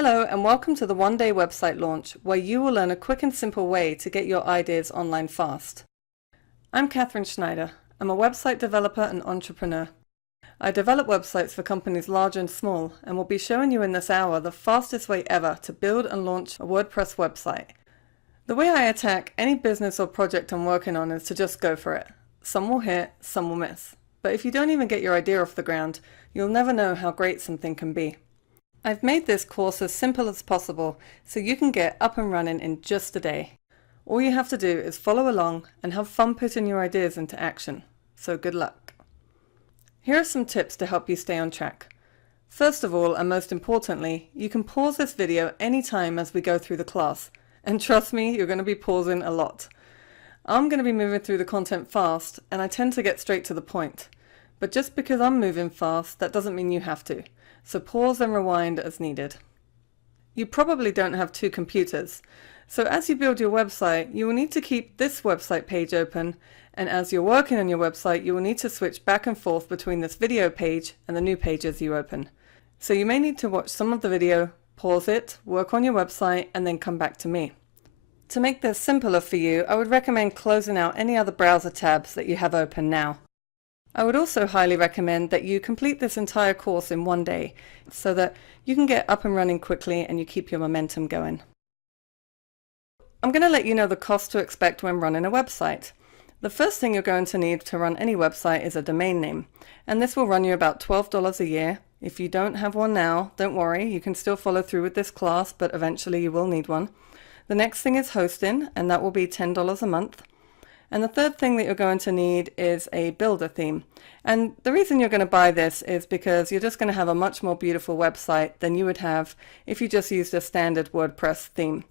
Hello and welcome to the One Day Website Launch, where you will learn a quick and simple way to get your ideas online fast. I'm Catherine Schneider. I'm a website developer and entrepreneur. I develop websites for companies large and small, and will be showing you in this hour the fastest way ever to build and launch a WordPress website. The way I attack any business or project I'm working on is to just go for it. Some will hit, some will miss. But if you don't even get your idea off the ground, you'll never know how great something can be. I've made this course as simple as possible so you can get up and running in just a day. All you have to do is follow along and have fun putting your ideas into action. So good luck. Here are some tips to help you stay on track. First of all, and most importantly, you can pause this video anytime as we go through the class. And trust me, you're going to be pausing a lot. I'm going to be moving through the content fast, and I tend to get straight to the point. But just because I'm moving fast, that doesn't mean you have to. So pause and rewind as needed. You probably don't have two computers. So as you build your website, you will need to keep this website page open, and as you're working on your website, you will need to switch back and forth between this video page and the new pages you open. So you may need to watch some of the video, pause it, work on your website, and then come back to me. To make this simpler for you, I would recommend closing out any other browser tabs that you have open now. I would also highly recommend that you complete this entire course in one day so that you can get up and running quickly and you keep your momentum going. I'm going to let you know the cost to expect when running a website. The first thing you're going to need to run any website is a domain name, and this will run you about $12 a year. If you don't have one now, don't worry, you can still follow through with this class, but eventually you will need one. The next thing is hosting, and that will be $10 a month. And the third thing that you're going to need is a builder theme. And the reason you're going to buy this is because you're just going to have a much more beautiful website than you would have if you just used a standard WordPress theme.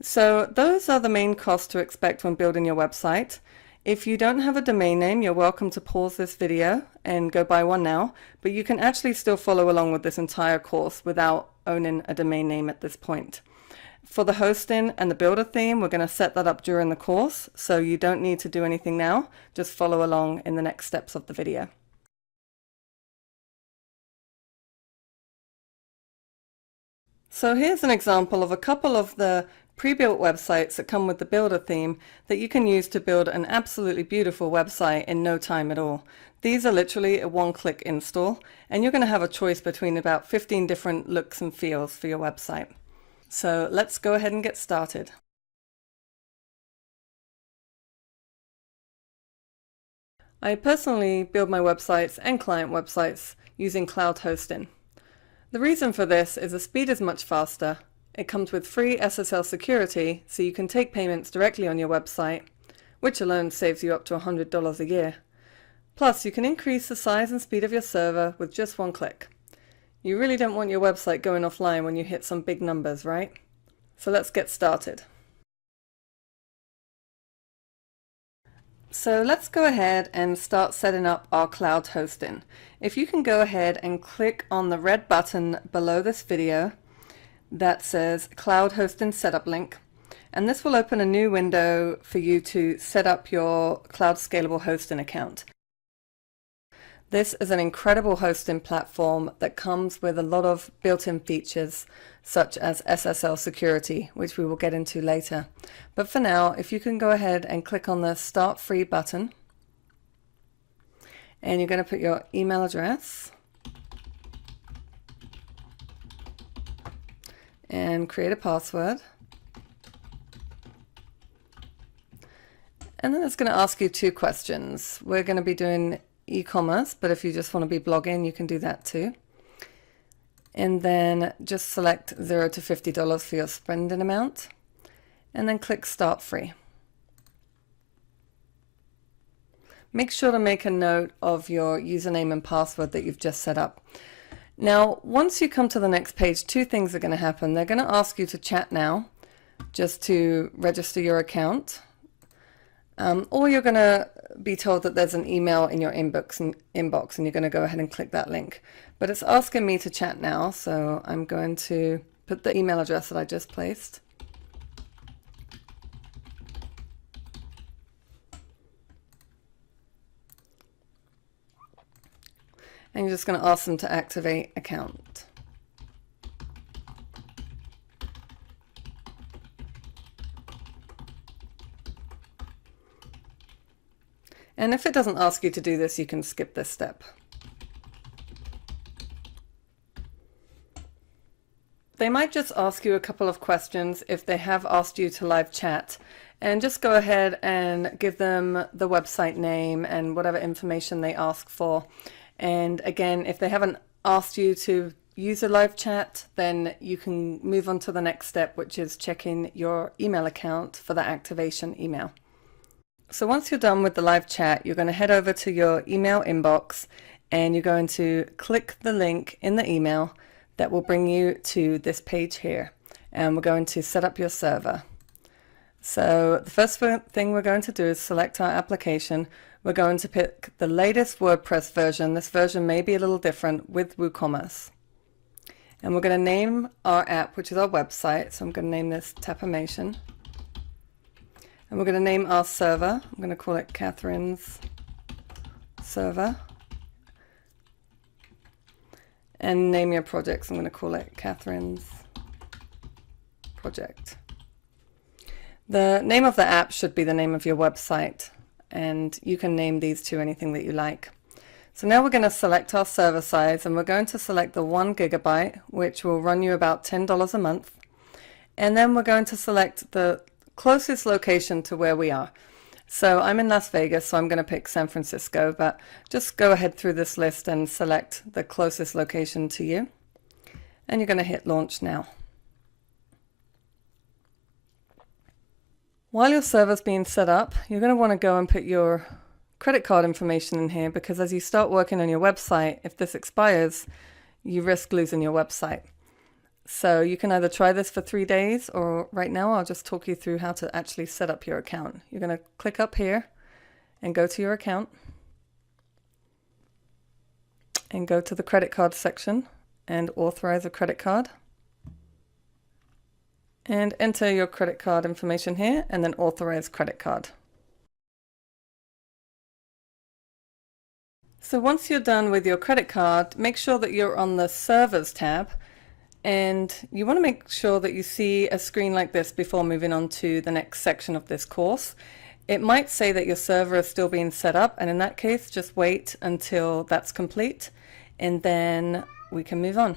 So those are the main costs to expect when building your website. If you don't have a domain name, you're welcome to pause this video and go buy one now, but you can actually still follow along with this entire course without owning a domain name at this point. For the hosting and the builder theme, we're going to set that up during the course, so you don't need to do anything now. Just follow along in the next steps of the video. So here's an example of a couple of the pre-built websites that come with the builder theme that you can use to build an absolutely beautiful website in no time at all. These are literally a one-click install, and you're going to have a choice between about 15 different looks and feels for your website. So let's go ahead and get started. I personally build my websites and client websites using cloud hosting. The reason for this is the speed is much faster. It comes with free SSL security, so you can take payments directly on your website, which alone saves you up to $100 a year. Plus, you can increase the size and speed of your server with just one click. You really don't want your website going offline when you hit some big numbers, right? So let's get started. So let's go ahead and start setting up our cloud hosting. If you can go ahead and click on the red button below this video that says Cloud Hosting Setup link, and this will open a new window for you to set up your Cloud Scalable Hosting account. This is an incredible hosting platform that comes with a lot of built-in features such as SSL security, which we will get into later. But for now, if you can go ahead and click on the Start Free button, and you're going to put your email address and create a password. And then it's going to ask you two questions. We're going to be doing e-commerce, but if you just want to be blogging, you can do that too. And then just select $0 to $50 for your spending amount, and then click Start Free. Make sure to make a note of your username and password that you've just set up. Now, once you come to the next page, two things are going to happen. They're going to ask you to chat now, just to register your account. Or you're going to be told that there's an email in your inbox and you're going to go ahead and click that link. But it's asking me to chat now, so I'm going to put the email address that I just placed. And you're just going to ask them to activate account. And if it doesn't ask you to do this, you can skip this step. They might just ask you a couple of questions if they have asked you to live chat, and just go ahead and give them the website name and whatever information they ask for. And again, if they haven't asked you to use a live chat, then you can move on to the next step, which is checking your email account for the activation email. So once you're done with the live chat, you're going to head over to your email inbox and you're going to click the link in the email that will bring you to this page here. And we're going to set up your server. So the first thing we're going to do is select our application. We're going to pick the latest WordPress version. This version may be a little different with WooCommerce. And we're going to name our app, which is our website. So I'm going to name this Tapimation. And we're going to name our server. I'm going to call it Catherine's Server. And name your projects. I'm going to call it Catherine's Project. The name of the app should be the name of your website, and you can name these to anything that you like. So now we're going to select our server size, and we're going to select the 1 GB, which will run you about $10 a month. And then we're going to select the closest location to where we are. So I'm in Las Vegas, so I'm going to pick San Francisco, but just go ahead through this list and select the closest location to you. And you're going to hit launch now. While your server's being set up, you're going to want to go and put your credit card information in here, because as you start working on your website, if this expires, you risk losing your website. So you can either try this for 3 days, or right now I'll just talk you through how to actually set up your account. You're going to click up here and go to your account and go to the credit card section and authorize a credit card. And enter your credit card information here and then authorize credit card. So once you're done with your credit card, make sure that you're on the Servers tab, and you want to make sure that you see a screen like this before moving on to the next section of this course. It might say that your server is still being set up, and in that case just wait until that's complete and then we can move on.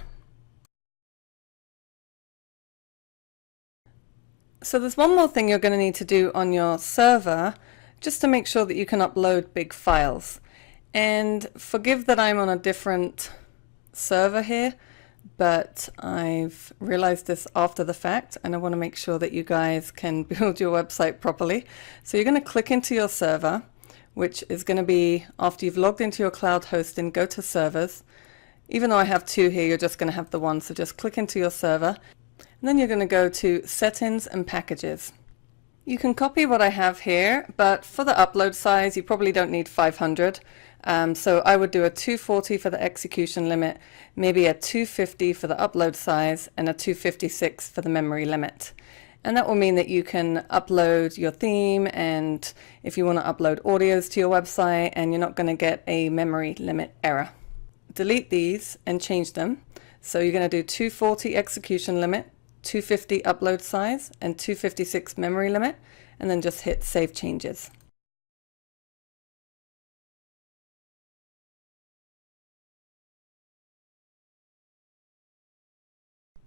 So there's one more thing you're going to need to do on your server just to make sure that you can upload big files. And forgive that I'm on a different server here, but I've realized this after the fact and I want to make sure that you guys can build your website properly. So you're going to click into your server, which is going to be after you've logged into your cloud hosting, go to servers. Even though I have 2 here, you're just going to have the 1, so just click into your server. And then you're going to go to Settings and Packages. You can copy what I have here, but for the upload size, you probably don't need 500. So I would do a 240 for the execution limit, maybe a 250 for the upload size, and a 256 for the memory limit. And that will mean that you can upload your theme, and if you want to upload audios to your website, and you're not going to get a memory limit error. Delete these and change them. So you're going to do 240 execution limit, 250 upload size, and 256 memory limit, and then just hit Save Changes.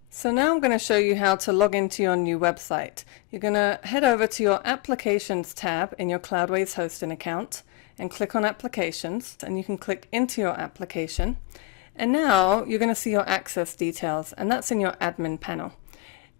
So now I'm going to show you how to log into your new website. You're going to head over to your Applications tab in your Cloudways hosting account and click on Applications, and you can click into your application. And now you're going to see your access details, and that's in your admin panel.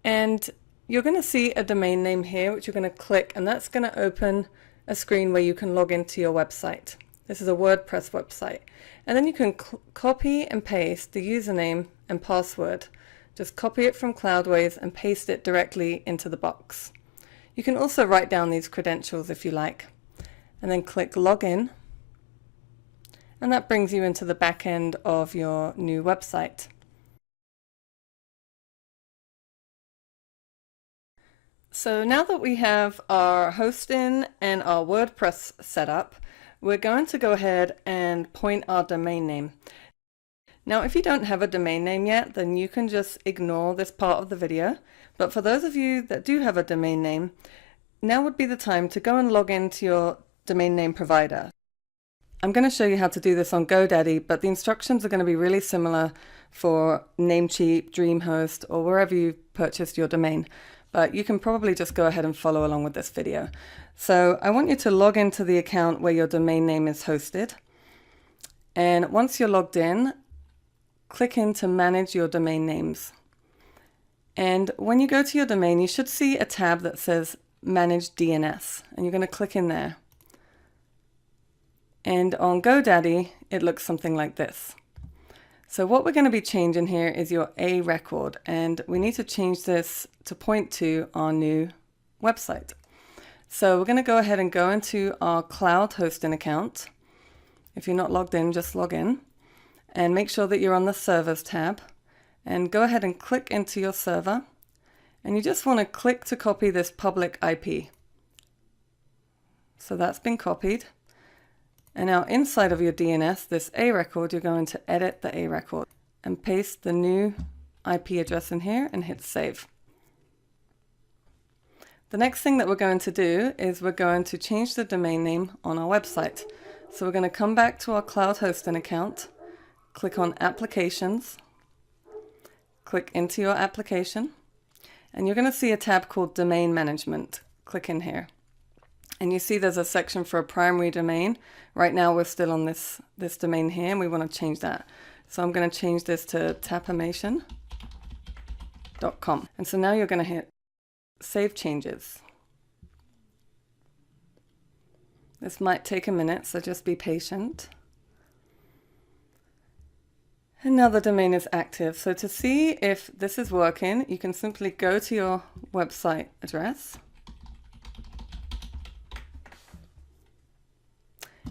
And you're going to see a domain name here, which you're going to click, and that's going to open a screen where you can log into your website. This is a WordPress website. And then you can copy and paste the username and password. Just copy it from Cloudways and paste it directly into the box. You can also write down these credentials if you like. And then click Login. And that brings you into the back end of your new website. So now that we have our hosting and our WordPress set up, we're going to go ahead and point our domain name. Now, if you don't have a domain name yet, then you can just ignore this part of the video. But for those of you that do have a domain name, now would be the time to go and log into your domain name provider. I'm going to show you how to do this on GoDaddy, but the instructions are going to be really similar for Namecheap, DreamHost, or wherever you purchased your domain. But you can probably just go ahead and follow along with this video. So I want you to log into the account where your domain name is hosted. And once you're logged in, click into Manage Your Domain Names. And when you go to your domain, you should see a tab that says Manage DNS, and you're going to click in there. And on GoDaddy, it looks something like this. So what we're going to be changing here is your A record, and we need to change this to point to our new website. So we're going to go ahead and go into our cloud hosting account. If you're not logged in, just log in and make sure that you're on the servers tab, and go ahead and click into your server. And you just want to click to copy this public IP. So that's been copied. And now inside of your DNS, this A record, you're going to edit the A record and paste the new IP address in here and hit save. The next thing that we're going to do is we're going to change the domain name on our website. So we're going to come back to our cloud hosting account, click on Applications, click into your application, and you're going to see a tab called Domain Management. Click in here. And you see there's a section for a primary domain. Right now we're still on this domain here, and we want to change that. So I'm going to change this to tapimation.com. And so now you're going to hit Save Changes. This might take a minute, so just be patient. And now the domain is active. So to see if this is working, you can simply go to your website address.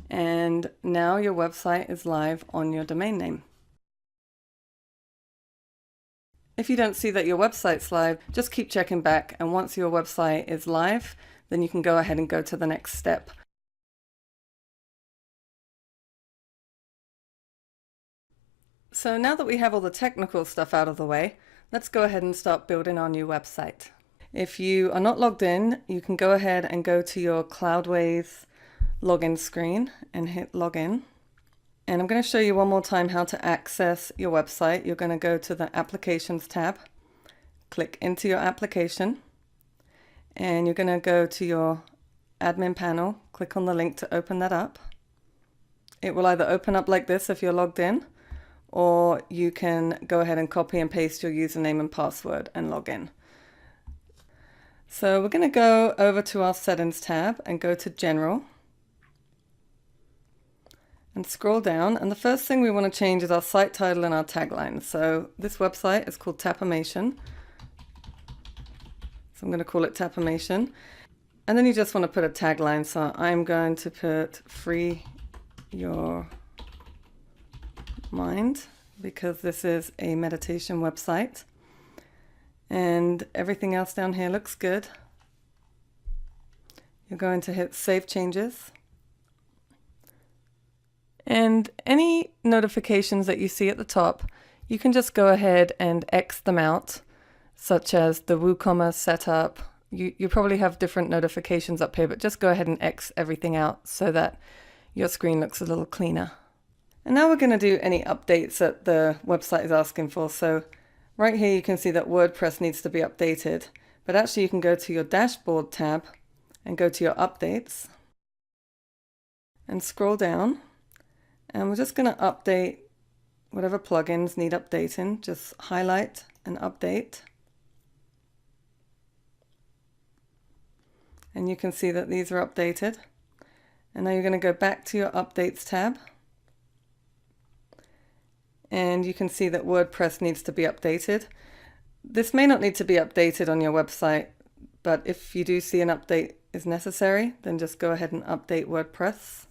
And now your website is live on your domain name. If you don't see that your website's live, just keep checking back, and once your website is live, then you can go ahead and go to the next step. So now that we have all the technical stuff out of the way, let's go ahead and start building our new website. If you are not logged in, you can go ahead and go to your Cloudways login screen and hit login. And I'm going to show you one more time how to access your website. You're going to go to the Applications tab, click into your application, and you're going to go to your admin panel, click on the link to open that up. It will either open up like this if you're logged in, or you can go ahead and copy and paste your username and password and log in. So we're going to go over to our Settings tab and go to General. And scroll down, and the first thing we want to change is our site title and our tagline. So this website is called Tapimation. So I'm going to call it Tapimation. And then you just want to put a tagline. So I'm going to put Free Your Mind, because this is a meditation website. And everything else down here looks good. You're going to hit Save Changes. And any notifications that you see at the top, you can just go ahead and X them out, such as the WooCommerce setup. You probably have different notifications up here, but just go ahead and X everything out so that your screen looks a little cleaner. And now we're going to do any updates that the website is asking for. So right here you can see that WordPress needs to be updated, but actually you can go to your Dashboard tab and go to your Updates and scroll down. And we're just going to update whatever plugins need updating. Just highlight and update. And you can see that these are updated. And now you're going to go back to your Updates tab. And you can see that WordPress needs to be updated. This may not need to be updated on your website, but if you do see an update is necessary, then just go ahead and update WordPress.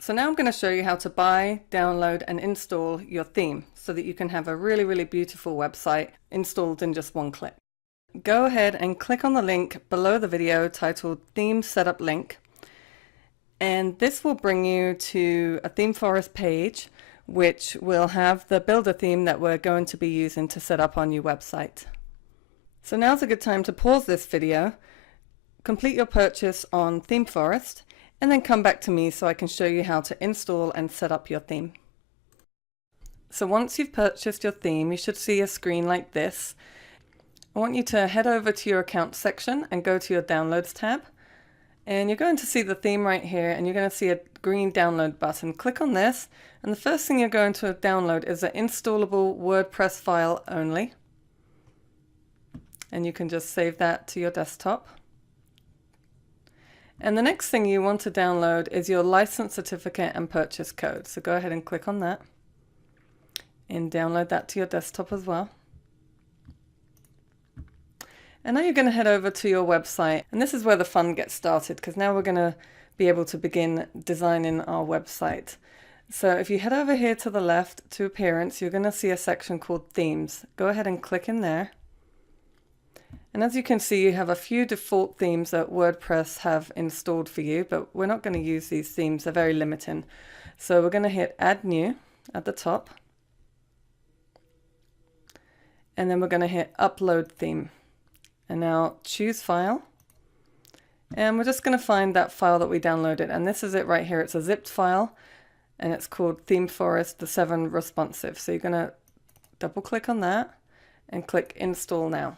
So now I'm going to show you how to buy, download, and install your theme so that you can have a really, really beautiful website installed in just one click. Go ahead and click on the link below the video titled Theme Setup Link. And this will bring you to a ThemeForest page, which will have the builder theme that we're going to be using to set up our new website. So now's a good time to pause this video, complete your purchase on ThemeForest, and then come back to me so I can show you how to install and set up your theme. So once you've purchased your theme, you should see a screen like this. I want you to head over to your account section and go to your Downloads tab. And you're going to see the theme right here, and you're going to see a green download button. Click on this, and the first thing you're going to download is an installable WordPress file only. And you can just save that to your desktop. And the next thing you want to download is your license certificate and purchase code. So go ahead and click on that and download that to your desktop as well. And now you're going to head over to your website, and this is where the fun gets started, because now we're going to be able to begin designing our website. So if you head over here to the left to Appearance, you're going to see a section called Themes. Go ahead and click in there. And as you can see, you have a few default themes that WordPress have installed for you, but we're not going to use these themes. They're very limiting. So we're going to hit Add New at the top. And then we're going to hit Upload Theme. And now choose File. And we're just going to find that file that we downloaded. And this is it right here. It's a zipped file, and it's called ThemeForest, the 7 responsive. So you're going to double click on that and click Install Now.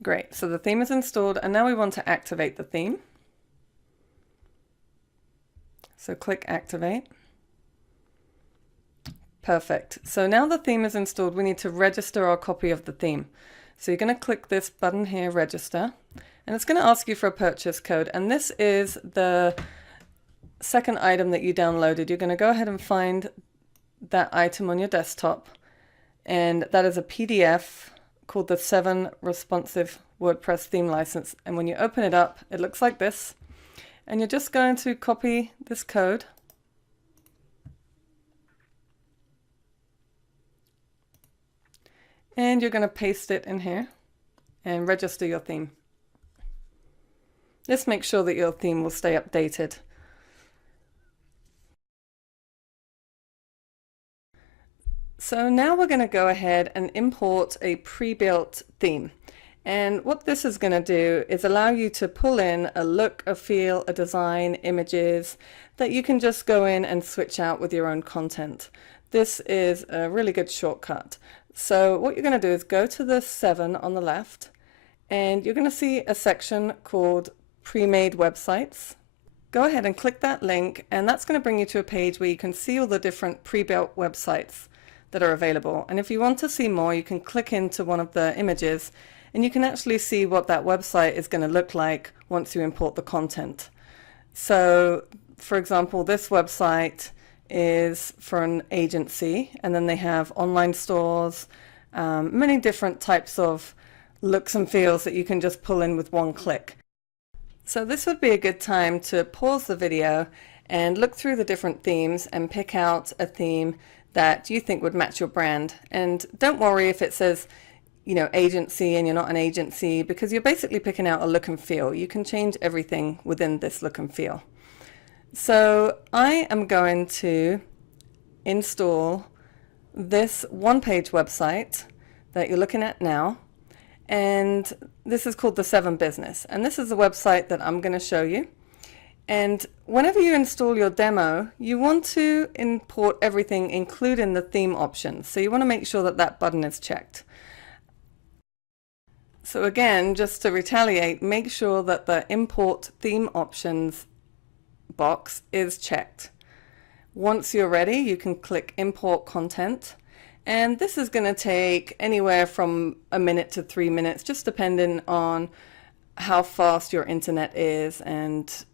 Great, so the theme is installed, and now we want to activate the theme. So click Activate. Perfect. So now the theme is installed, we need to register our copy of the theme. So you're going to click this button here, Register, and it's going to ask you for a purchase code. And this is the second item that you downloaded. You're going to go ahead and find that item on your desktop, and that is a PDF called the 7 responsive WordPress theme license. And when you open it up, it looks like this. And you're just going to copy this code. And you're going to paste it in here and register your theme. This makes sure that your theme will stay updated. So now we're going to go ahead and import a pre-built theme. And what this is going to do is allow you to pull in a look, a feel, a design, images that you can just go in and switch out with your own content. This is a really good shortcut. So what you're going to do is go to the 7 on the left, and you're going to see a section called Pre-Made Websites. Go ahead and click that link, and that's going to bring you to a page where you can see all the different pre-built websites that are available. And if you want to see more, you can click into one of the images, and you can actually see what that website is going to look like once you import the content. So for example, this website is for an agency, and then they have online stores, many different types of looks and feels that you can just pull in with one click. So this would be a good time to pause the video and look through the different themes and pick out a theme that you think would match your brand. And don't worry if it says, you know, agency and you're not an agency, because you're basically picking out a look and feel. You can change everything within this look and feel. So I am going to install this one-page website that you're looking at now, and this is called the 7 Business, and this is the website that I'm going to show you. And whenever you install your demo, you want to import everything, including the theme options. So you want to make sure that that button is checked. So again, just to retaliate, make sure that the import theme options box is checked. Once you're ready, you can click Import Content, and this is going to take anywhere from a minute to 3 minutes, just depending on how fast your internet is and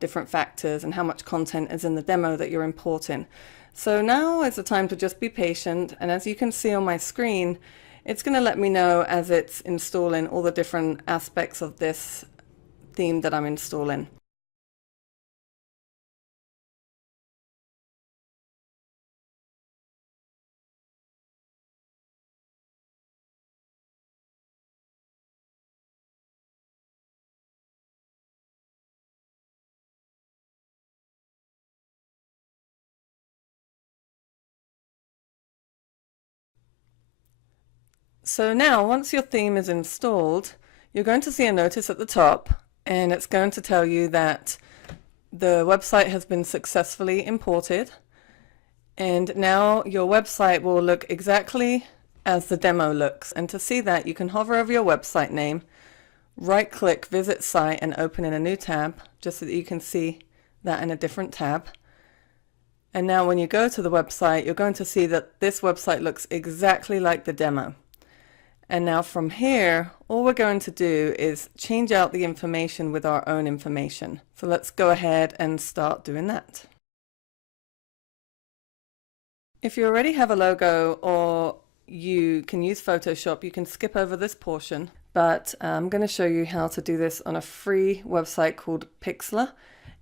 different factors and how much content is in the demo that you're importing. So now is the time to just be patient, and as you can see on my screen, it's going to let me know as it's installing all the different aspects of this theme that I'm installing. So now once your theme is installed, you're going to see a notice at the top, and it's going to tell you that the website has been successfully imported, and now your website will look exactly as the demo looks. And to see that, you can hover over your website name, right click Visit Site, and open in a new tab just so that you can see that in a different tab. And now when you go to the website, you're going to see that this website looks exactly like the demo. And now from here, all we're going to do is change out the information with our own information. So let's go ahead and start doing that. If you already have a logo or you can use Photoshop, you can skip over this portion, but I'm going to show you how to do this on a free website called Pixlr,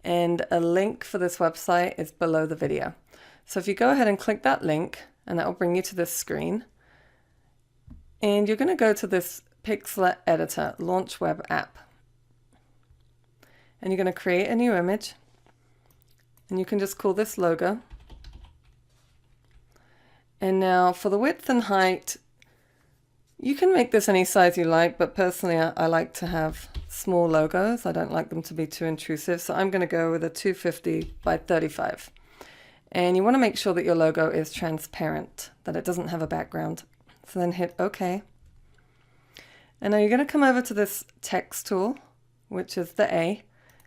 and a link for this website is below the video. So if you go ahead and click that link, and that will bring you to this screen, and you're going to go to this Pixlr editor, Launch Web App, and you're going to create a new image, and you can just call this logo. And now for the width and height, you can make this any size you like, but personally I like to have small logos. I don't like them to be too intrusive, so I'm going to go with a 250 by 35. And you want to make sure that your logo is transparent, that it doesn't have a background. So then hit OK. And now you're going to come over to this text tool, which is the A,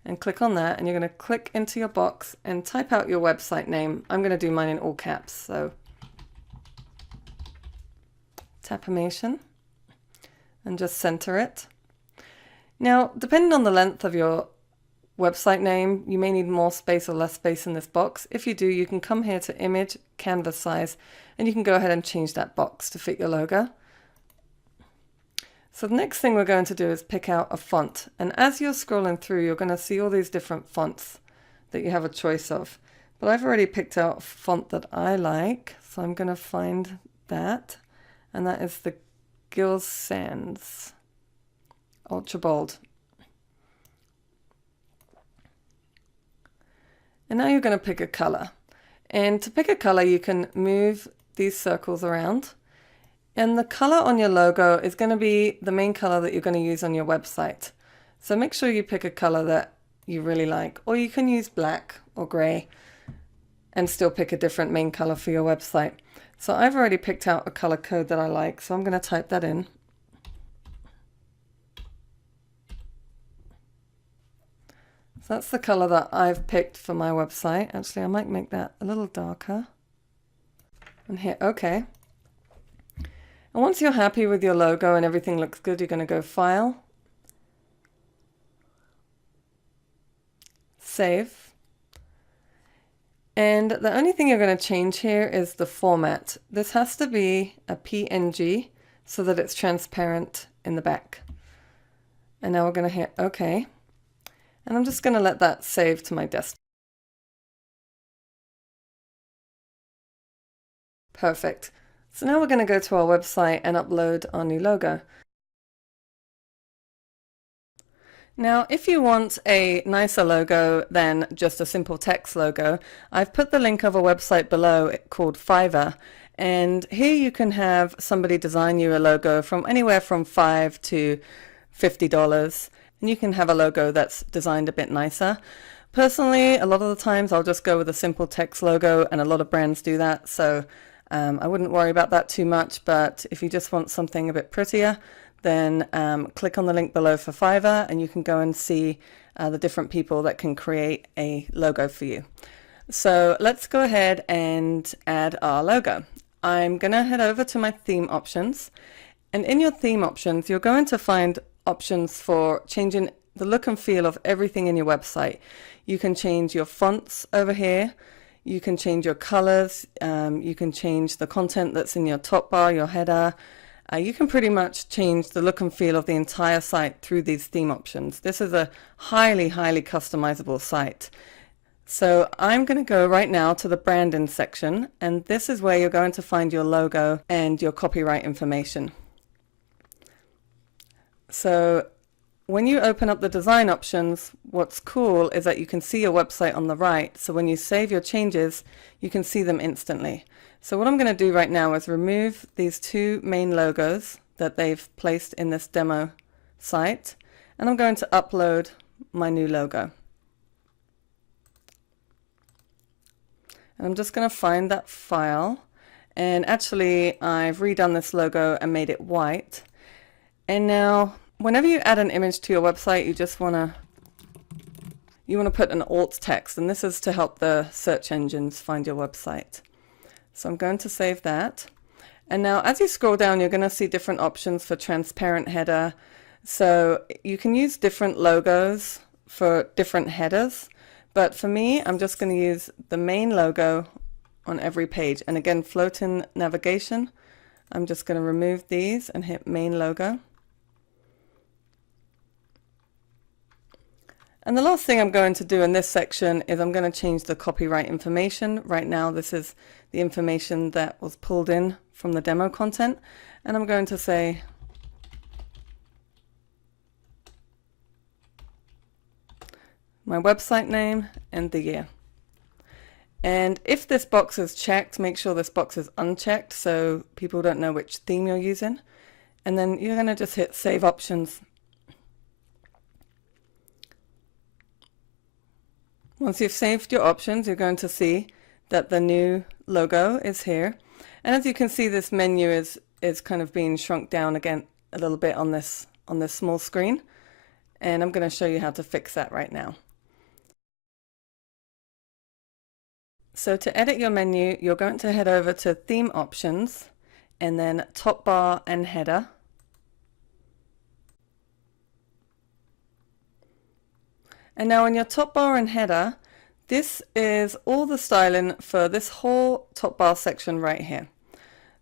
and click on that, and you're going to click into your box and type out your website name. I'm going to do mine in all caps, so Tapimation, and just center it. Now, depending on the length of your website name, you may need more space or less space in this box. If you do, you can come here to Image, Canvas Size, and you can go ahead and change that box to fit your logo. So the next thing we're going to do is pick out a font. And as you're scrolling through, you're going to see all these different fonts that you have a choice of. But I've already picked out a font that I like, so I'm going to find that. And that is the Gill Sans Ultra Bold. And now you're going to pick a color. And to pick a color, you can move these circles around. And the color on your logo is going to be the main color that you're going to use on your website. So make sure you pick a color that you really like. Or you can use black or gray and still pick a different main color for your website. So I've already picked out a color code that I like, so I'm going to type that in. So that's the color that I've picked for my website. Actually, I might make that a little darker and hit OK. And once you're happy with your logo and everything looks good, you're going to go File, Save. And the only thing you're going to change here is the format. This has to be a PNG so that it's transparent in the back. And now we're going to hit OK. And I'm just going to let that save to my desktop. Perfect. So now we're going to go to our website and upload our new logo. Now, if you want a nicer logo than just a simple text logo, I've put the link of a website below called Fiverr, and here you can have somebody design you a logo from anywhere from $5 to $50, and you can have a logo that's designed a bit nicer. Personally, a lot of the times I'll just go with a simple text logo, and a lot of brands do that, so I wouldn't worry about that too much. But if you just want something a bit prettier, then click on the link below for Fiverr, and you can go and see the different people that can create a logo for you. So let's go ahead and add our logo. I'm going to head over to my theme options, and in your theme options you're going to find options for changing the look and feel of everything in your website. You can change your fonts over here, you can change your colors, you can change the content that's in your top bar, your header. You can pretty much change the look and feel of the entire site through these theme options. This is a highly customizable site. So I'm going to go right now to the branding section, and this is where you're going to find your logo and your copyright information. So when you open up the design options, what's cool is that you can see your website on the right. So when you save your changes, you can see them instantly. So what I'm going to do right now is remove these two main logos that they've placed in this demo site, and I'm going to upload my new logo. And I'm just going to find that file, and actually I've redone this logo and made it white. And now whenever you add an image to your website, you just want to put an alt text, and this is to help the search engines find your website. So I'm going to save that. And now as you scroll down, you're going to see different options for transparent header. So you can use different logos for different headers, but for me, I'm just going to use the main logo on every page. And again, float-in navigation, I'm just going to remove these and hit main logo. And the last thing I'm going to do in this section is I'm going to change the copyright information. Right now, this is the information that was pulled in from the demo content. And I'm going to say my website name and the year. And if this box is checked, make sure this box is unchecked so people don't know which theme you're using. And then you're going to just hit Save Options. Once you've saved your options, you're going to see that the new logo is here. And as you can see, this menu is kind of being shrunk down again a little bit on this small screen. And I'm going to show you how to fix that right now. So to edit your menu, you're going to head over to Theme Options and then Top Bar and Header. And now in your top bar and header, this is all the styling for this whole top bar section right here.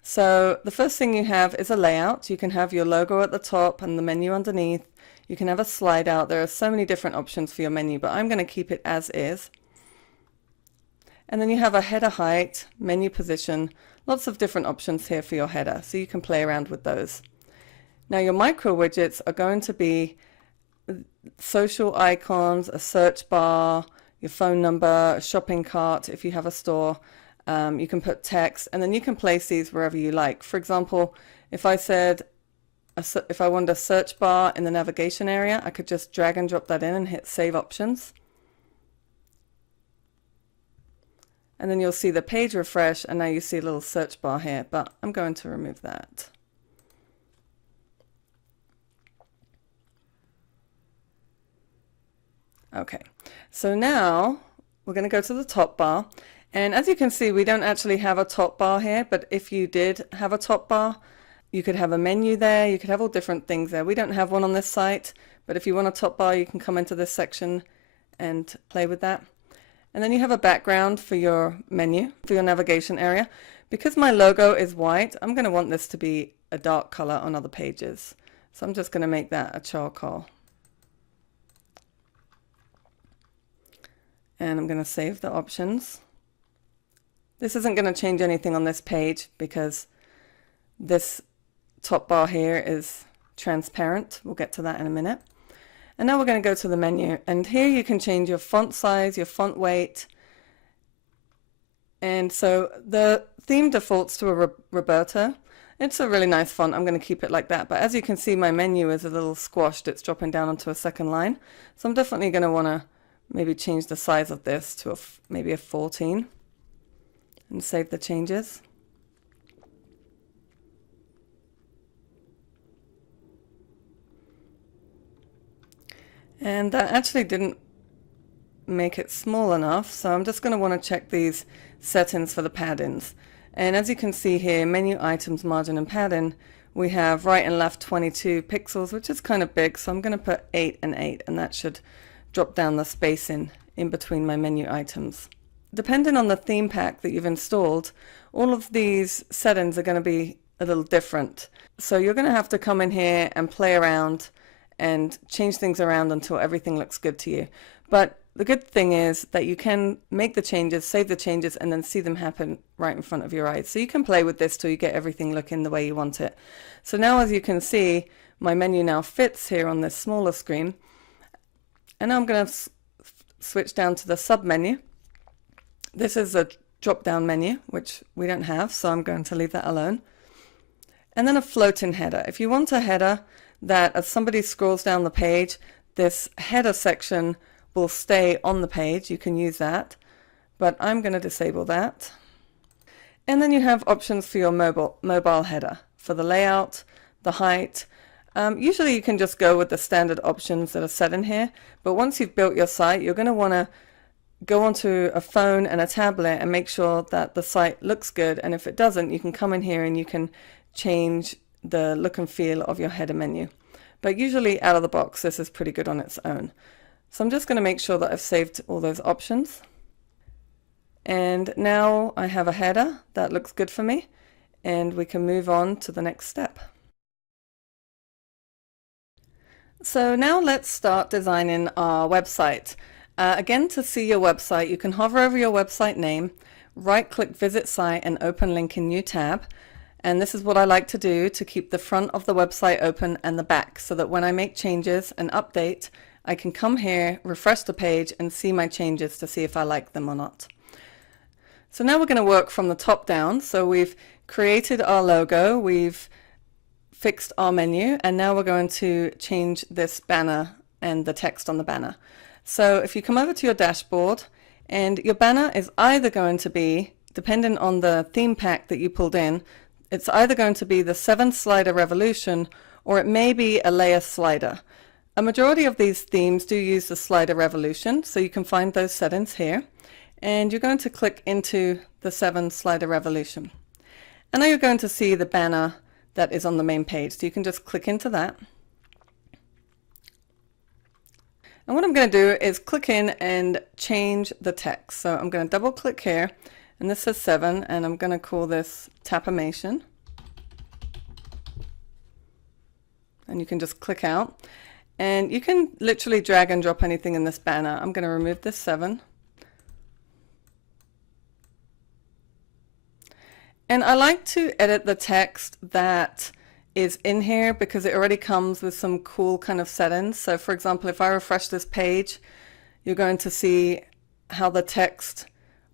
So the first thing you have is a layout. You can have your logo at the top and the menu underneath. You can have a slide out. There are so many different options for your menu, but I'm going to keep it as is. And then you have a header height, menu position, lots of different options here for your header, so you can play around with those. Now your micro widgets are going to be social icons, a search bar, your phone number, a shopping cart if you have a store. You can put text, and then you can place these wherever you like. For example, if I said, if I wanted a search bar in the navigation area, I could just drag and drop that in and hit Save Options. And then you'll see the page refresh, and now you see a little search bar here, but I'm going to remove that. Okay, so now we're going to go to the top bar, and as you can see, we don't actually have a top bar here, but if you did have a top bar, you could have a menu there, you could have all different things there. We don't have one on this site, but if you want a top bar, you can come into this section and play with that. And then you have a background for your menu, for your navigation area. Because my logo is white, I'm going to want this to be a dark color on other pages. So I'm just going to make that a charcoal. And I'm going to save the options. This isn't going to change anything on this page because this top bar here is transparent. We'll get to that in a minute. And now we're going to go to the menu, and here you can change your font size, your font weight. And so the theme defaults to a Roberta. It's a really nice font. I'm going to keep it like that. But as you can see, my menu is a little squashed. It's dropping down onto a second line. So I'm definitely going to want to maybe change the size of this to maybe a 14 and save the changes. And that actually didn't make it small enough, so I'm just going to want to check these settings for the paddings. And as you can see here, menu items, margin and padding, we have right and left 22 pixels, which is kind of big, so I'm going to put 8 and 8, and that should drop down the spacing in between my menu items. Depending on the theme pack that you've installed, all of these settings are going to be a little different. So you're going to have to come in here and play around and change things around until everything looks good to you. But the good thing is that you can make the changes, save the changes, and then see them happen right in front of your eyes. So you can play with this till you get everything looking the way you want it. So now, as you can see, my menu now fits here on this smaller screen. And now I'm going to switch down to the sub menu. This is a drop down menu, which we don't have, so I'm going to leave that alone. and then a floating header. If you want a header that as somebody scrolls down the page, this header section will stay on the page, you can use that, but I'm going to disable that. And then you have options for your mobile header, for the layout, the height. Usually you can just go with the standard options that are set in here, but once you've built your site, you're going to want to go onto a phone and a tablet and make sure that the site looks good, and if it doesn't, you can come in here and you can change the look and feel of your header menu. But usually out of the box, this is pretty good on its own. So I'm just going to make sure that I've saved all those options. And now I have a header that looks good for me, and we can move on to the next step. So now let's start designing our website. Again, to see your website, you can hover over your website name, right-click Visit Site, and open link in New Tab. And this is what I like to do to keep the front of the website open and the back, so that when I make changes and update, I can come here, refresh the page, and see my changes to see if I like them or not. So now we're going to work from the top down. So we've created our logo, we've fixed our menu, and now we're going to change this banner and the text on the banner. So if you come over to your dashboard, and your banner is either going to be, depending on the theme pack that you pulled in, it's either going to be the 7-slider revolution, or it may be a layer slider. A majority of these themes do use the slider revolution, so you can find those settings here. And you're going to click into the 7-slider revolution. And now you're going to see the banner that is on the main page. So you can just click into that. And what I'm going to do is click in and change the text. So I'm going to double click here, and this says 7, and I'm going to call this Tapimation. And you can just click out. And you can literally drag and drop anything in this banner. I'm going to remove this 7. And I like to edit the text that is in here because it already comes with some cool kind of settings. So for example, if I refresh this page, you're going to see how the text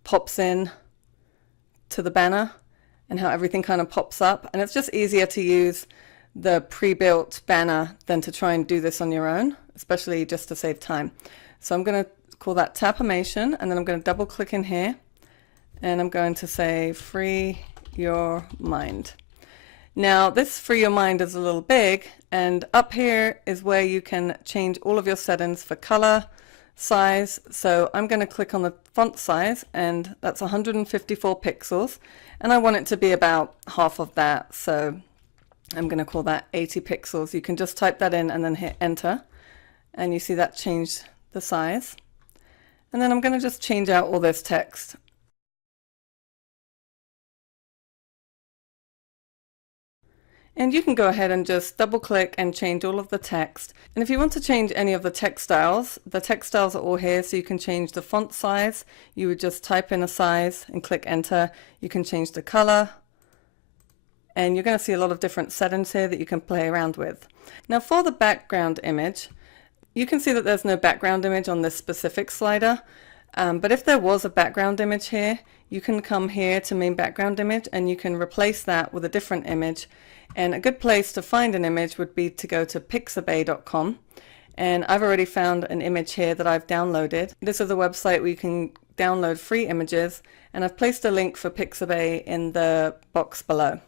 pops in to the banner and how everything kind of pops up. And it's just easier to use the pre-built banner than to try and do this on your own, especially just to save time. So I'm going to call that Tapimation, and then I'm going to double click in here, and I'm going to say free your mind. Now this free your mind is a little big, and up here is where you can change all of your settings for color, size. So I'm going to click on the font size, and that's 154 pixels, and I want it to be about half of that, so I'm going to call that 80 pixels. You can just type that in and then hit enter, and you see that changed the size. And then I'm going to just change out all this text. And you can go ahead and just double click and change all of the text. And if you want to change any of the text styles are all here, so you can change the font size. You would just type in a size and click enter. You can change the color, and you're going to see a lot of different settings here that you can play around with. Now for the background image, you can see that there's no background image on this specific slider, but if there was a background image here, you can come here to main background image and you can replace that with a different image. And a good place to find an image would be to go to pixabay.com, and I've already found an image here that I've downloaded. This is a website where you can download free images, and I've placed a link for Pixabay in the box below.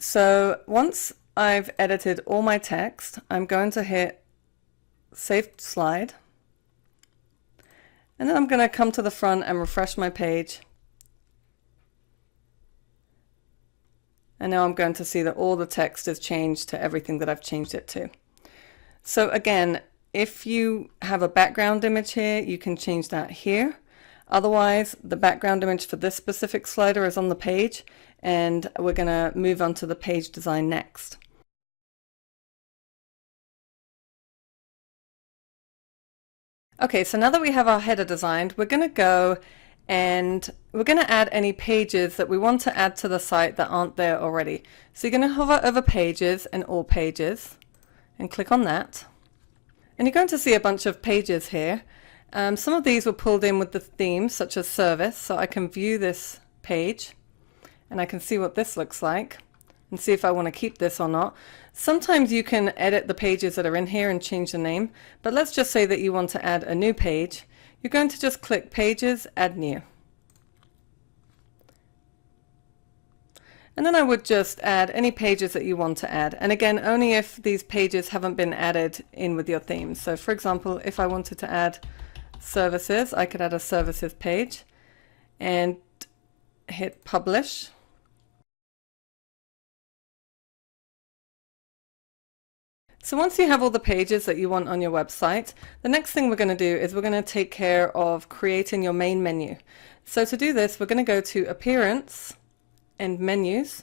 So once I've edited all my text, I'm going to hit Save Slide, and then I'm going to come to the front and refresh my page. And now I'm going to see that all the text is changed to everything that I've changed it to. So again, if you have a background image here, you can change that here. Otherwise, the background image for this specific slider is on the page, and we're going to move on to the page design next. Okay, so now that we have our header designed, we're going to go and we're going to add any pages that we want to add to the site that aren't there already. So you're going to hover over Pages and All Pages and click on that. And you're going to see a bunch of pages here. Some of these were pulled in with the theme, such as Service, so I can view this page and I can see what this looks like. and see if I want to keep this or not. Sometimes you can edit the pages that are in here and change the name, but let's just say that you want to add a new page. You're going to just click Pages, Add New. And then I would just add any pages that you want to add. And again, only if these pages haven't been added in with your theme. So for example, if I wanted to add services, I could add a services page and hit Publish. So once you have all the pages that you want on your website, the next thing we're going to do is we're going to take care of creating your main menu. So to do this, we're going to go to Appearance and Menus.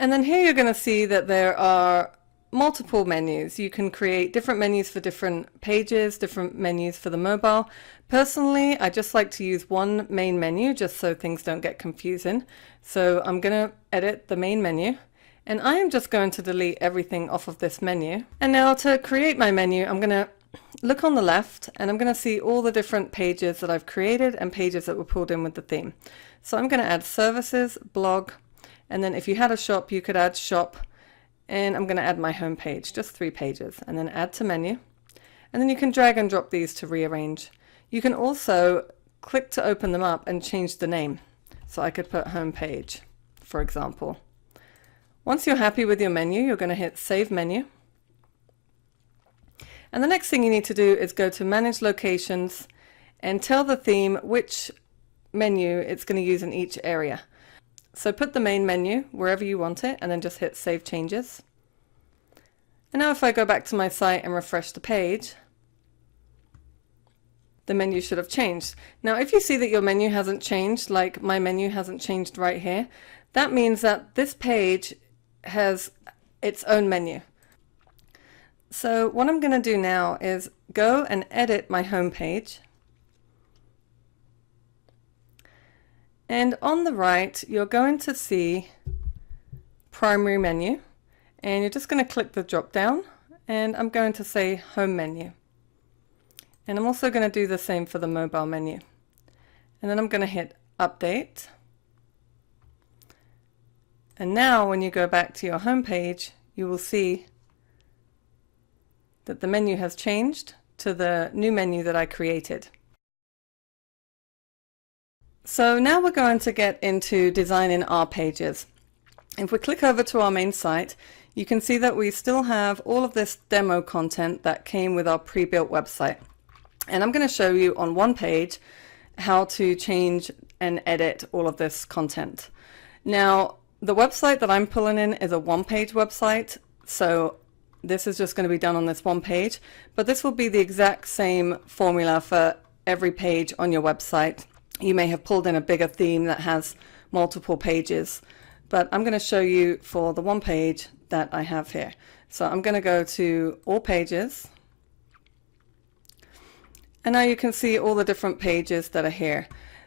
And then here you're going to see that there are multiple menus. You can create different menus for different pages, different menus for the mobile. Personally, I just like to use one main menu just so things don't get confusing. So I'm going to edit the main menu. And I am just going to delete everything off of this menu. And now to create my menu, I'm going to look on the left and I'm going to see all the different pages that I've created and pages that were pulled in with the theme. So I'm going to add services, blog, and then if you had a shop, you could add shop, and I'm going to add my home page, just 3 pages, and then add to menu. And then you can drag and drop these to rearrange. You can also click to open them up and change the name. So I could put home page, for example. Once you're happy with your menu, you're going to hit Save Menu. And the next thing you need to do is go to Manage Locations and tell the theme which menu it's going to use in each area. So put the main menu wherever you want it and then just hit Save Changes. And now if I go back to my site and refresh the page, the menu should have changed. Now if you see that your menu hasn't changed, like my menu hasn't changed right here, that means that this page has its own menu. So what I'm going to do now is go and edit my home page. And on the right, you're going to see primary menu, and you're just going to click the drop down, and I'm going to say home menu. And I'm also going to do the same for the mobile menu. And then I'm going to hit update. And now when you go back to your home page, you will see that the menu has changed to the new menu that I created. So now we're going to get into designing our pages. If we click over to our main site, you can see that we still have all of this demo content that came with our pre-built website. And I'm going to show you on one page how to change and edit all of this content. Now, the website that I'm pulling in is a one-page website, so this is just going to be done on this one page, but this will be the exact same formula for every page on your website. You may have pulled in a bigger theme that has multiple pages, but I'm going to show you for the one page that I have here. So I'm going to go to All Pages, and now you can see all the different pages that are here.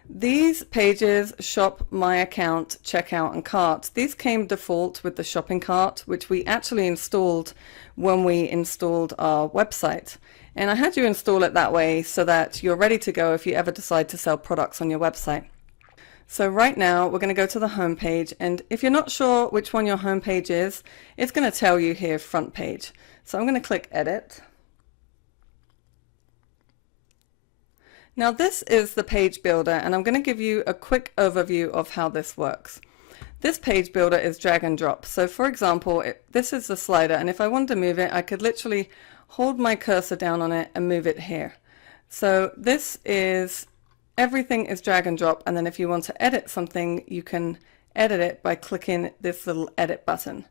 These pages, Shop, My Account, Checkout, and Cart, these came default with the shopping cart, which we actually installed when we installed our website. And I had you install it that way so that you're ready to go if you ever decide to sell products on your website. So right now we're going to go to the home page, and if you're not sure which one your home page is, it's going to tell you here front page. So I'm going to click Edit. Now this is the page builder, and I'm going to give you a quick overview of how this works. This page builder is drag and drop. So for example, this is the slider, and if I wanted to move it, I could literally hold my cursor down on it and move it here. So this is, everything is drag and drop, and then if you want to edit something, you can edit it by clicking this little edit button.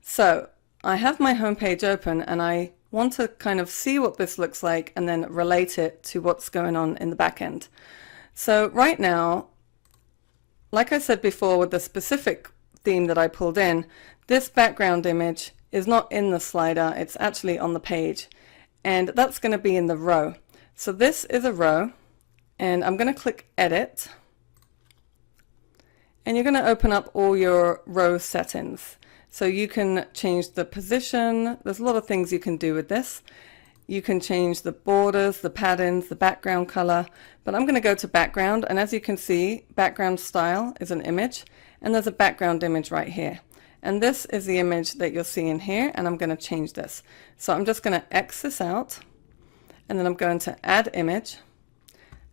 So I have my home page open, and I want to kind of see what this looks like and then relate it to what's going on in the back end. So right now, like I said before with the specific theme that I pulled in, this background image is not in the slider, it's actually on the page, and that's going to be in the row. So this is a row, and I'm going to click Edit, and you're going to open up all your row settings. So you can change the position, there's a lot of things you can do with this. You can change the borders, the patterns, the background color, but I'm going to go to background, and as you can see, background style is an image, and there's a background image right here. And this is the image that you're seeing here, and I'm going to change this. So I'm just going to X this out, and then I'm going to add image.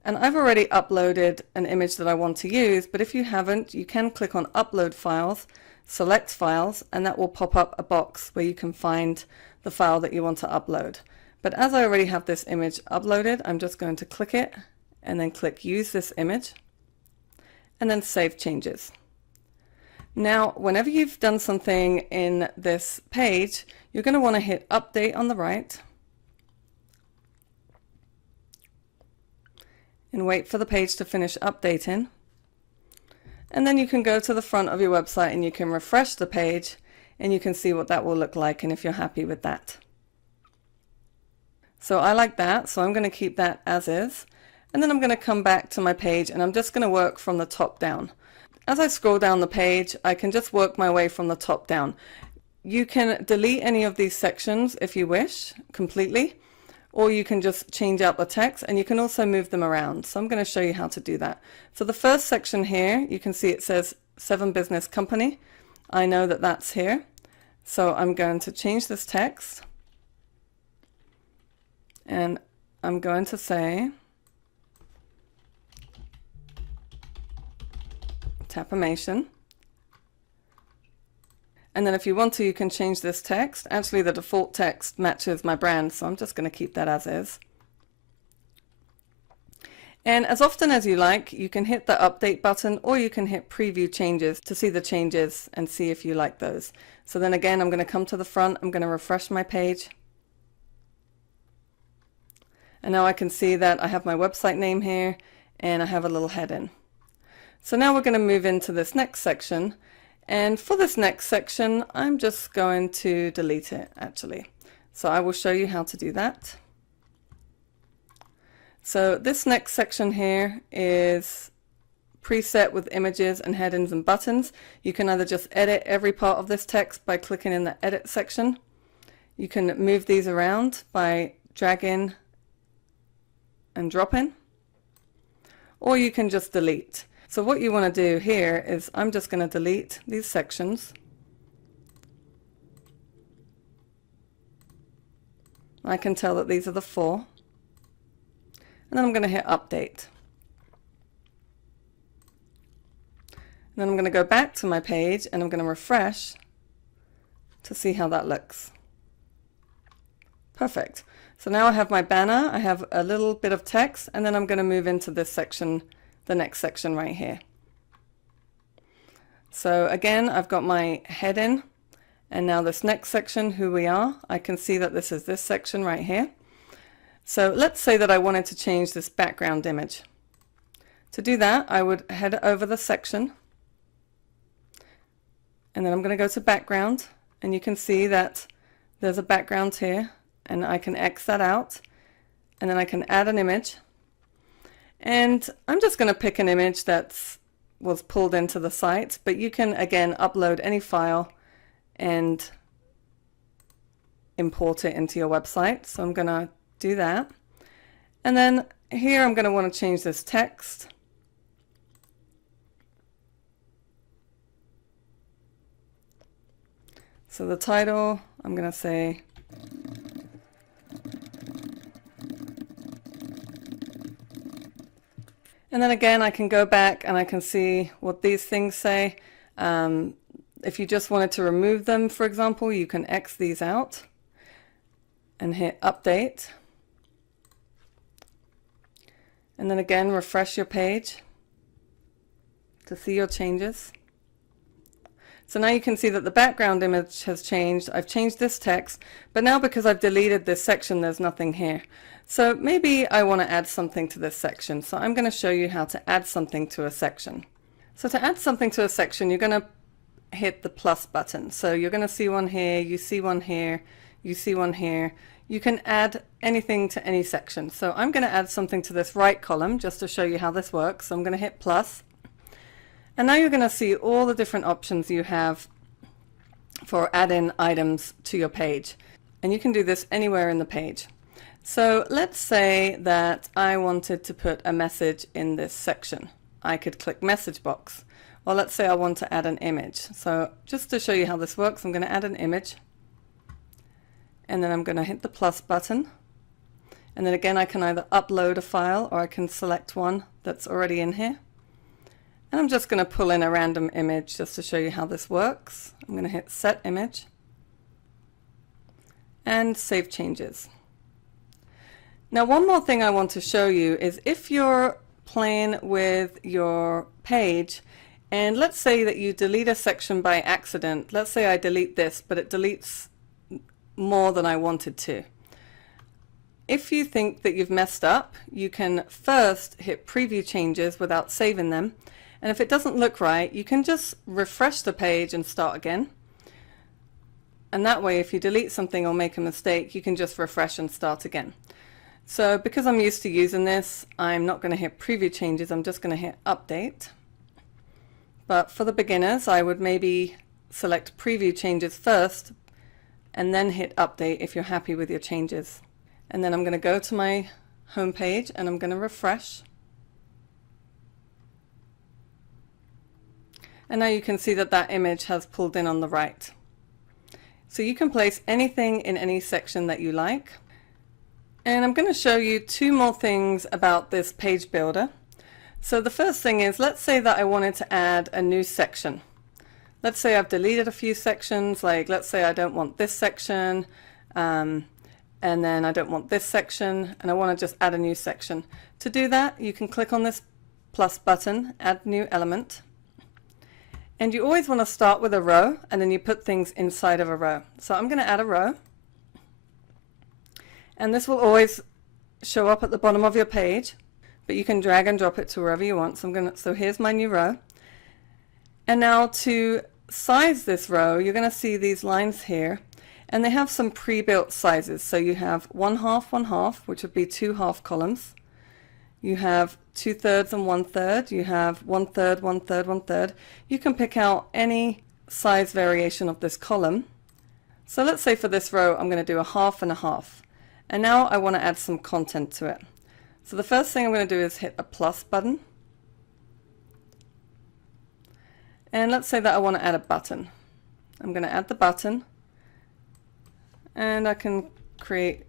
And I've already uploaded an image that I want to use, but if you haven't, you can click on Upload Files, select Files, and that will pop up a box where you can find the file that you want to upload. But as I already have this image uploaded, I'm just going to click it and then click Use this image and then Save Changes. Now, whenever you've done something in this page, you're going to want to hit Update on the right and wait for the page to finish updating. And then you can go to the front of your website and you can refresh the page and you can see what that will look like and if you're happy with that. So I like that, so I'm going to keep that as is. And then I'm going to come back to my page and I'm just going to work from the top down. As I scroll down the page, I can just work my way from the top down. You can delete any of these sections if you wish completely, or you can just change out the text, and you can also move them around. So I'm going to show you how to do that. So the first section here, you can see it says 7 Business Company. I know that that's here. So I'm going to change this text, and I'm going to say Tapimation. And then if you want to, you can change this text. Actually, the default text matches my brand, so I'm just going to keep that as is. And as often as you like, you can hit the update button or you can hit preview changes to see the changes and see if you like those. So then again, I'm going to come to the front, I'm going to refresh my page. And now I can see that I have my website name here and I have a little heading. So now we're going to move into this next section. And for this next section, I'm just going to delete it actually. So I will show you how to do that. So this next section here is preset with images and headings and buttons. You can either just edit every part of this text by clicking in the edit section. You can move these around by dragging and dropping, or you can just delete. So what you want to do here is I'm just going to delete these sections. I can tell that these are the 4. And then I'm going to hit update. And then I'm going to go back to my page and I'm going to refresh to see how that looks. Perfect. So now I have my banner, I have a little bit of text, and then I'm going to move into this section, the next section right here. So again, I've got my heading, and now this next section, who we are, I can see that this is this section right here. So let's say that I wanted to change this background image. To do that, I would head over the section, and then I'm going to go to background, and you can see that there's a background here, and I can X that out, and then I can add an image. And I'm just going to pick an image that was pulled into the site, but you can again upload any file and import it into your website. So I'm going to do that. And then here I'm going to want to change this text. So the title, I'm going to say and then again, I can go back and I can see what these things say. If you just wanted to remove them, for example, you can X these out and hit update. And then again, refresh your page to see your changes. So now you can see that the background image has changed. I've changed this text, but now because I've deleted this section, there's nothing here. So maybe I want to add something to this section. So I'm going to show you how to add something to a section. So to add something to a section, you're going to hit the plus button. So you're going to see one here, you see one here, you see one here. You can add anything to any section. So I'm going to add something to this right column just to show you how this works. So I'm going to hit plus. And now you're going to see all the different options you have for adding items to your page. And you can do this anywhere in the page. So let's say that I wanted to put a message in this section. I could click message box, Or let's say I want to add an image. So just to show you how this works, I'm going to add an image. And then I'm going to hit the plus button. And then again, I can either upload a file or I can select one that's already in here. And I'm just going to pull in a random image just to show you how this works. I'm going to hit Set Image and Save Changes. Now, one more thing I want to show you is if you're playing with your page and let's say that you delete a section by accident. Let's say I delete this, but it deletes more than I wanted to. If you think that you've messed up, you can first hit Preview Changes without saving them. And if it doesn't look right, you can just refresh the page and start again. And that way, if you delete something or make a mistake, you can just refresh and start again. So because I'm used to using this, I'm not going to hit Preview Changes, I'm just going to hit Update. But for the beginners, I would maybe select Preview Changes first and then hit Update if you're happy with your changes. And then I'm going to go to my home page and I'm going to refresh. And now you can see that that image has pulled in on the right. So you can place anything in any section that you like. And I'm going to show you two more things about this page builder. So the first thing is, let's say that I wanted to add a new section. Let's say I've deleted a few sections, like let's say I don't want this section, and then I don't want this section, and I want to just add a new section. To do that, you can click on this plus button, Add New Element. And you always want to start with a row, and then you put things inside of a row. So I'm going to add a row. And this will always show up at the bottom of your page, but you can drag and drop it to wherever you want. So here's my new row. And now to size this row, you're going to see these lines here, and they have some pre-built sizes. So you have 1/2, which would be 2 half columns. You have 2/3 and 1/3. You have 1/3, 1/3, 1/3. You can pick out any size variation of this column. So let's say for this row, I'm going to do 1/2 and 1/2. And now I want to add some content to it. So the first thing I'm going to do is hit a plus button. And let's say that I want to add a button. I'm going to add the button. And I can create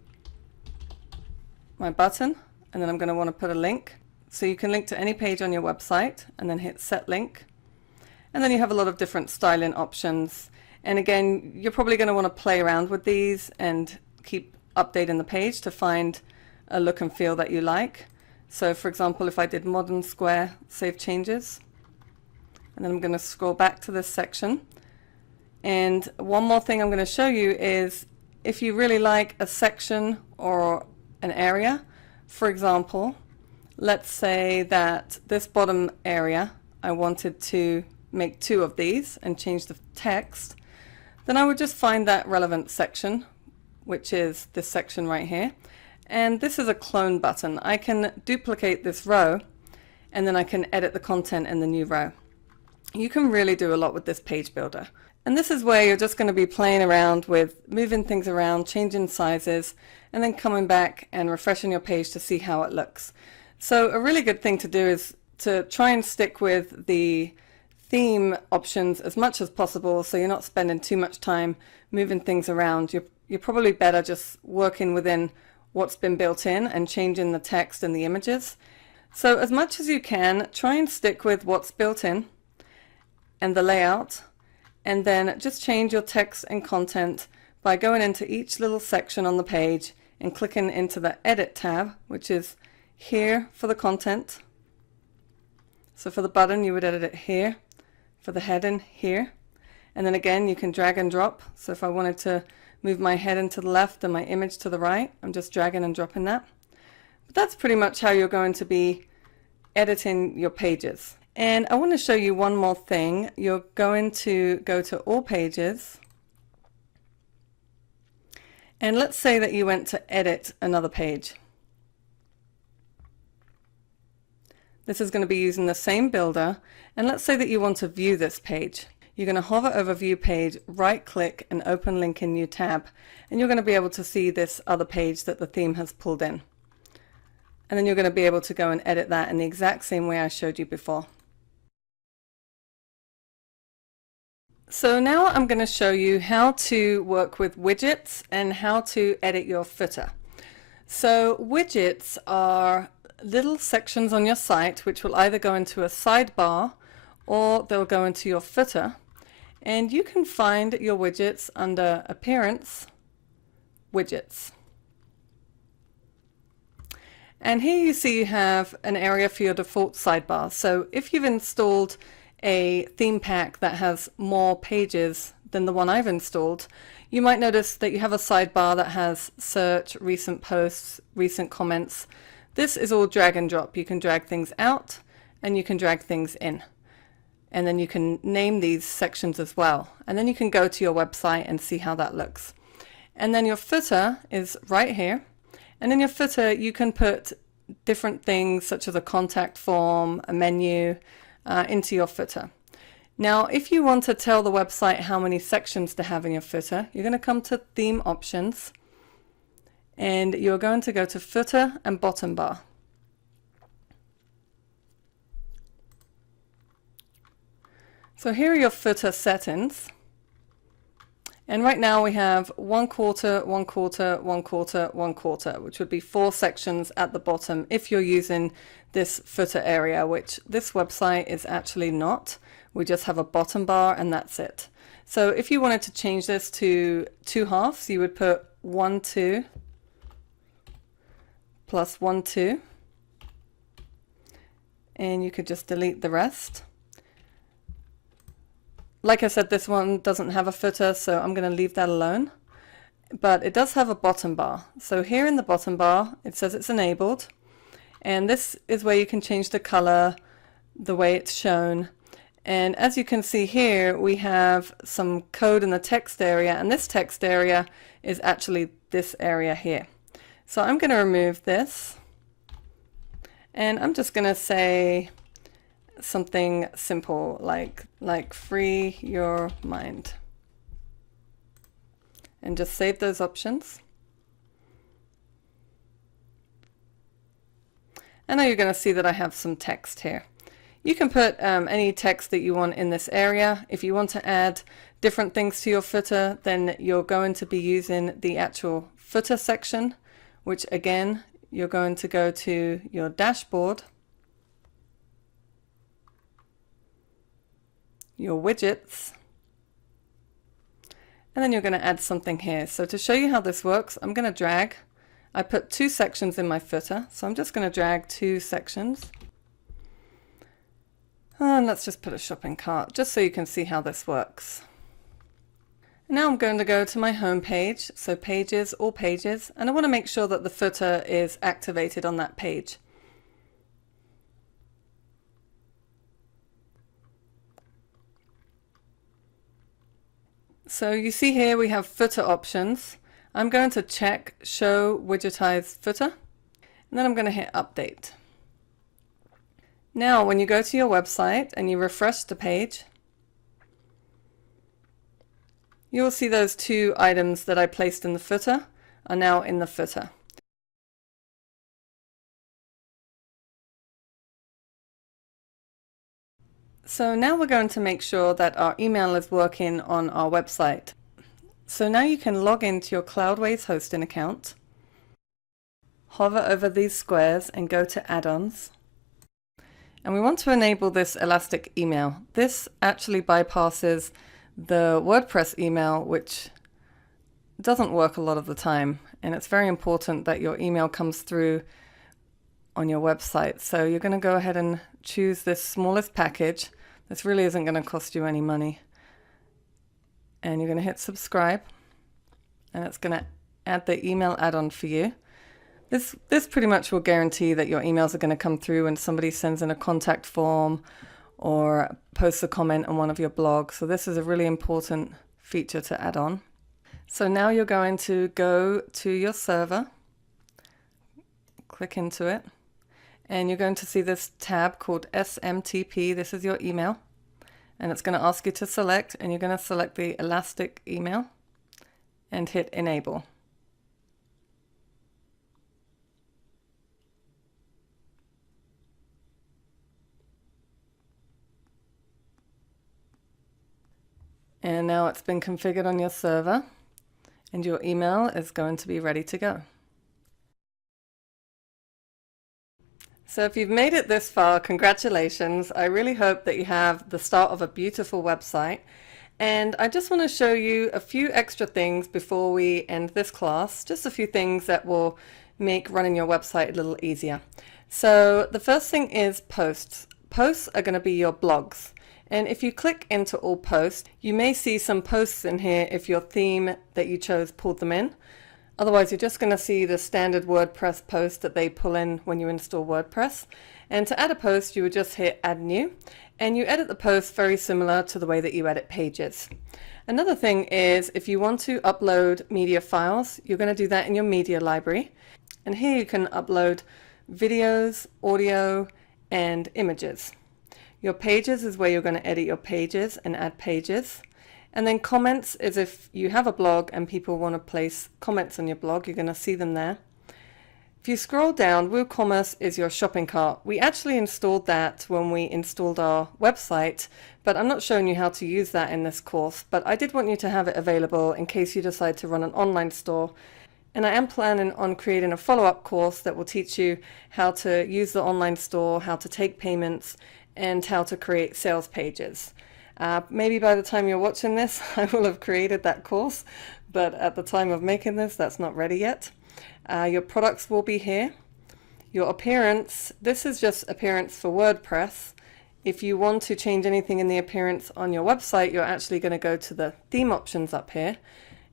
my button. And then I'm going to want to put a link. So you can link to any page on your website and then hit Set Link. And then you have a lot of different styling options. And again, you're probably going to want to play around with these and keep updating the page to find a look and feel that you like. So for example, if I did modern square, save changes, and then I'm going to scroll back to this section. And one more thing I'm going to show you is if you really like a section or an area, for example, let's say that this bottom area, I wanted to make 2 of these and change the text, then I would just find that relevant section, which is this section right here. And this is a clone button. I can duplicate this row and then I can edit the content in the new row. You can really do a lot with this page builder. And this is where you're just going to be playing around with moving things around, changing sizes, and then coming back and refreshing your page to see how it looks. So a really good thing to do is to try and stick with the theme options as much as possible so you're not spending too much time moving things around. You're probably better just working within what's been built in and changing the text and the images. So as much as you can, try and stick with what's built in and the layout, and then just change your text and content by going into each little section on the page and clicking into the Edit tab, which is here for the content. So for the button, you would edit it here, for the heading here, and then again you can drag and drop. So if I wanted to move my heading to the left and my image to the right, I'm just dragging and dropping that. But that's pretty much how you're going to be editing your pages. And I want to show you one more thing. You're going to go to All Pages, and let's say that you went to edit another page. This is going to be using the same builder, and let's say that you want to view this page. You're going to hover over View Page, right click and open Link in New Tab, and you're going to be able to see this other page that the theme has pulled in. And then you're going to be able to go and edit that in the exact same way I showed you before. So now I'm going to show you how to work with widgets and how to edit your footer. So widgets are little sections on your site which will either go into a sidebar or they'll go into your footer. And you can find your widgets under Appearance, Widgets. And here you see you have an area for your default sidebar. So if you've installed a theme pack that has more pages than the one I've installed, you might notice that you have a sidebar that has search, recent posts, recent comments. This is all drag and drop. You can drag things out and you can drag things in. And then you can name these sections as well. And then you can go to your website and see how that looks. And then your footer is right here. And in your footer, you can put different things such as a contact form, a menu, into your footer. Now, if you want to tell the website how many sections to have in your footer, you're going to come to Theme Options, and you're going to go to Footer and Bottom Bar. So here are your footer settings. And right now we have 1/4, 1/4, 1/4, 1/4, which would be 4 sections at the bottom if you're using this footer area, which this website is actually not. We just have a bottom bar and that's it. So if you wanted to change this to 2/2, you would put 1, 2 plus 1, 2, and you could just delete the rest. Like I said, this one doesn't have a footer, so I'm going to leave that alone. But it does have a bottom bar. So here in the bottom bar, it says it's enabled. And this is where you can change the color, the way it's shown. And as you can see here, we have some code in the text area. And this text area is actually this area here. So I'm going to remove this. And I'm just going to say something simple like free your mind, and just save those options. And now you're going to see that I have some text here. You can put any text that you want in this area. If you want to add different things to your footer, then you're going to be using the actual footer section, which again, you're going to go to your dashboard, your widgets, and then you're going to add something here. So to show you how this works, I'm going to drag. I put 2 sections in my footer, so I'm just going to drag 2 sections. And let's just put a shopping cart, just so you can see how this works. Now I'm going to go to my home page, so Pages, All Pages, and I want to make sure that the footer is activated on that page. So you see here we have footer options. I'm going to check Show Widgetized Footer, and then I'm going to hit Update. Now when you go to your website and you refresh the page, you will see those 2 items that I placed in the footer are now in the footer. So now we're going to make sure that our email is working on our website. So now you can log into your Cloudways hosting account, hover over these squares and go to Add-ons. And we want to enable this elastic email. This actually bypasses the WordPress email, which doesn't work a lot of the time. And it's very important that your email comes through on your website. So you're going to go ahead and choose this smallest package. This really isn't going to cost you any money. And you're going to hit subscribe, and it's going to add the email add-on for you. This pretty much will guarantee that your emails are going to come through when somebody sends in a contact form or posts a comment on one of your blogs. So this is a really important feature to add on. So now you're going to go to your server, click into it, and you're going to see this tab called SMTP. This is your email, and it's going to ask you to select, and you're going to select the Elastic email and hit Enable. And now it's been configured on your server, and your email is going to be ready to go. So if you've made it this far, congratulations. I really hope that you have the start of a beautiful website. And I just want to show you a few extra things before we end this class, just a few things that will make running your website a little easier. So the first thing is posts. Posts are going to be your blogs. And if you click into all posts, you may see some posts in here if your theme that you chose pulled them in. Otherwise, you're just going to see the standard WordPress post that they pull in when you install WordPress. And to add a post, you would just hit Add New, and you edit the post very similar to the way that you edit pages. Another thing is if you want to upload media files, you're going to do that in your media library. And here you can upload videos, audio, and images. Your pages is where you're going to edit your pages and add pages. And then comments is if you have a blog and people want to place comments on your blog, you're going to see them there. If you scroll down, WooCommerce is your shopping cart. We actually installed that when we installed our website, but I'm not showing you how to use that in this course, but I did want you to have it available in case you decide to run an online store. And I am planning on creating a follow-up course that will teach you how to use the online store, how to take payments, and how to create sales pages. Maybe by the time you're watching this, I will have created that course, but at the time of making this, that's not ready yet. Your products will be here. Your appearance, this is just appearance for WordPress. If you want to change anything in the appearance on your website, you're actually going to go to the theme options up here.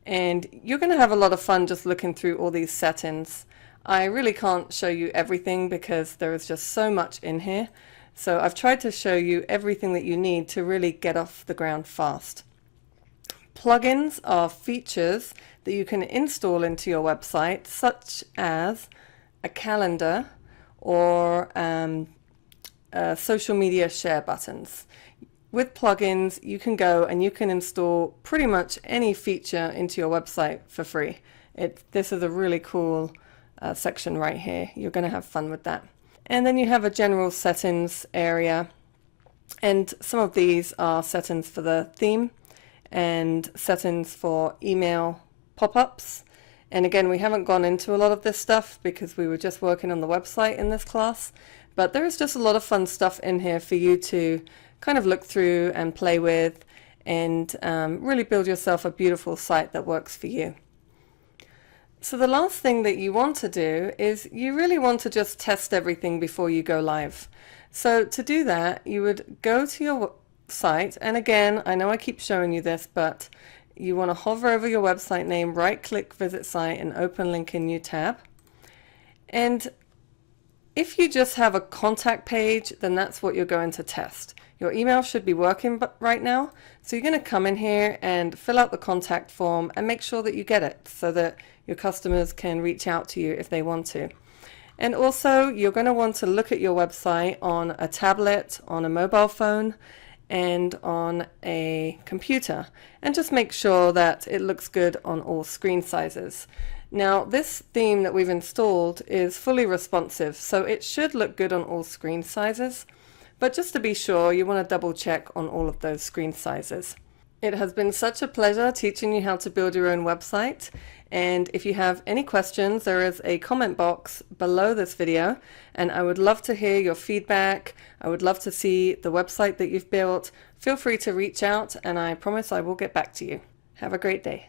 And you're going to have a lot of fun just looking through all these settings. I really can't show you everything because there is just so much in here. So I've tried to show you everything that you need to really get off the ground fast. Plugins are features that you can install into your website, such as a calendar or social media share buttons. With plugins, you can go and you can install pretty much any feature into your website for free. This is a really cool section right here. You're going to have fun with that. And then you have a general settings area, and some of these are settings for the theme and settings for email pop-ups. And again, we haven't gone into a lot of this stuff because we were just working on the website in this class, but there is just a lot of fun stuff in here for you to kind of look through and play with and really build yourself a beautiful site that works for you. So the last thing that you want to do is you really want to just test everything before you go live. So to do that, you would go to your site, and again, I know I keep showing you this, but you want to hover over your website name, right-click Visit Site, and open link in new tab. And if you just have a contact page, then that's what you're going to test. Your email should be working right now, so you're going to come in here and fill out the contact form and make sure that you get it so that your customers can reach out to you if they want to. And also, you're going to want to look at your website on a tablet, on a mobile phone, and on a computer, and just make sure that it looks good on all screen sizes. Now, this theme that we've installed is fully responsive, so it should look good on all screen sizes, but just to be sure, you want to double check on all of those screen sizes. It has been such a pleasure teaching you how to build your own website. And if you have any questions, there is a comment box below this video, and I would love to hear your feedback. I would love to see the website that you've built. Feel free to reach out, and I promise I will get back to you. Have a great day.